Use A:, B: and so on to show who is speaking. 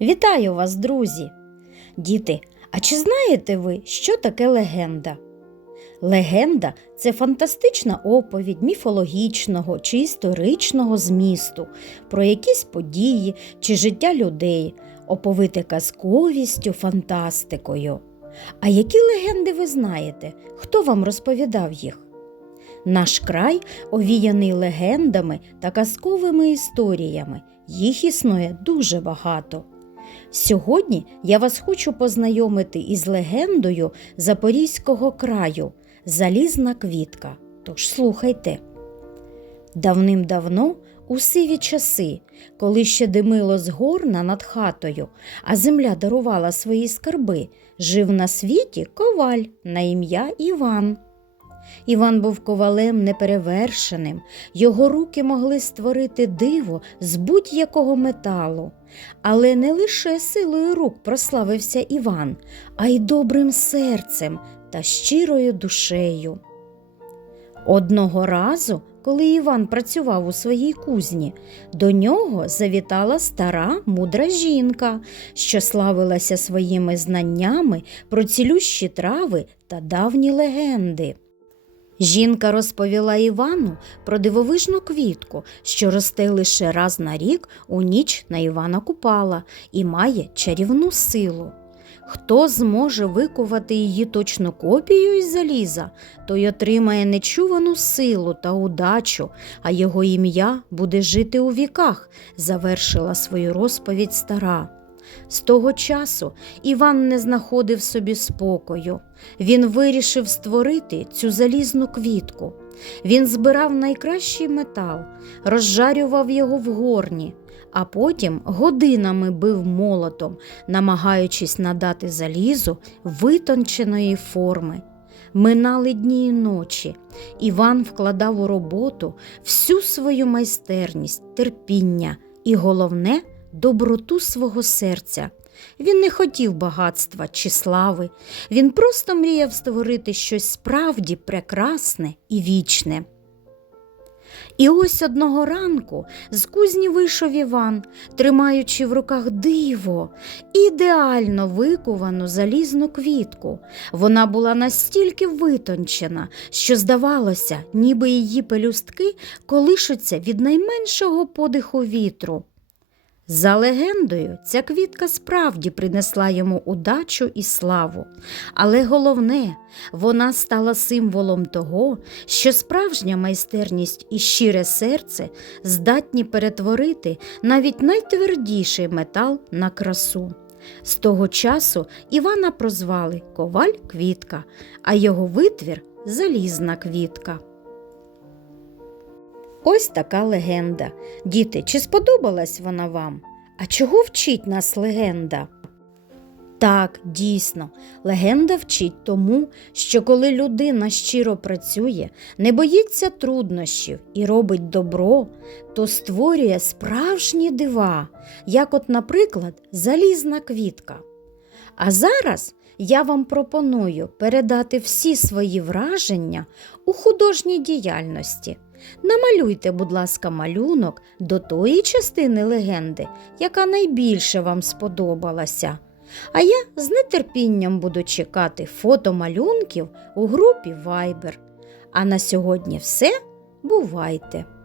A: Вітаю вас, друзі! Діти, а чи знаєте ви, що таке легенда? Легенда це фантастична оповідь міфологічного чи історичного змісту про якісь події чи життя людей, оповите казковістю, фантастикою. А які легенди ви знаєте? Хто вам розповідав їх? Наш край овіяний легендами та казковими історіями. Їх існує дуже багато. Сьогодні я вас хочу познайомити із легендою Запорізького краю Залізна квітка. Тож слухайте. Давним-давно, у сиві часи, коли ще димило з горна над хатою, а земля дарувала свої скарби, жив на світі коваль на ім'я Іван. Іван був ковалем неперевершеним, його руки могли створити диво з будь-якого металу. Але не лише силою рук прославився Іван, а й добрим серцем та щирою душею. Одного разу, коли Іван працював у своїй кузні, до нього завітала стара мудра жінка, що славилася своїми знаннями про цілющі трави та давні легенди. Жінка розповіла Івану про дивовижну квітку, що росте лише раз на рік у ніч на Івана Купала і має чарівну силу. Хто зможе викувати її точну копію із заліза, той отримає нечувану силу та удачу, а його ім'я буде жити у віках, завершила свою розповідь стара. З того часу Іван не знаходив собі спокою. Він вирішив створити цю залізну квітку. Він збирав найкращий метал, розжарював його в горні, а потім годинами бив молотом, намагаючись надати залізу витонченої форми. Минали дні і ночі. Іван вкладав у роботу всю свою майстерність, терпіння і головне доброту свого серця. Він не хотів багатства чи слави, він просто мріяв створити щось справді прекрасне і вічне. І ось одного ранку з кузні вийшов Іван, тримаючи в руках диво, ідеально викувану залізну квітку. Вона була настільки витончена, що здавалося, ніби її пелюстки колишуться від найменшого подиху вітру. За легендою, ця квітка справді принесла йому удачу і славу, але головне, вона стала символом того, що справжня майстерність і щире серце здатні перетворити навіть найтвердіший метал на красу. З того часу Івана прозвали Коваль Квітка, а його витвір залізна квітка. Ось така легенда. Діти, чи сподобалась вона вам? А чого вчить нас легенда? Так, дійсно, легенда вчить тому, що коли людина щиро працює, не боїться труднощів і робить добро, то створює справжні дива, як, от, наприклад, залізна квітка. А зараз я вам пропоную передати всі свої враження у художній діяльності. Намалюйте, будь ласка, малюнок до тої частини легенди, яка найбільше вам сподобалася. А я з нетерпінням буду чекати фото малюнків у групі Viber. А на сьогодні все. Бувайте!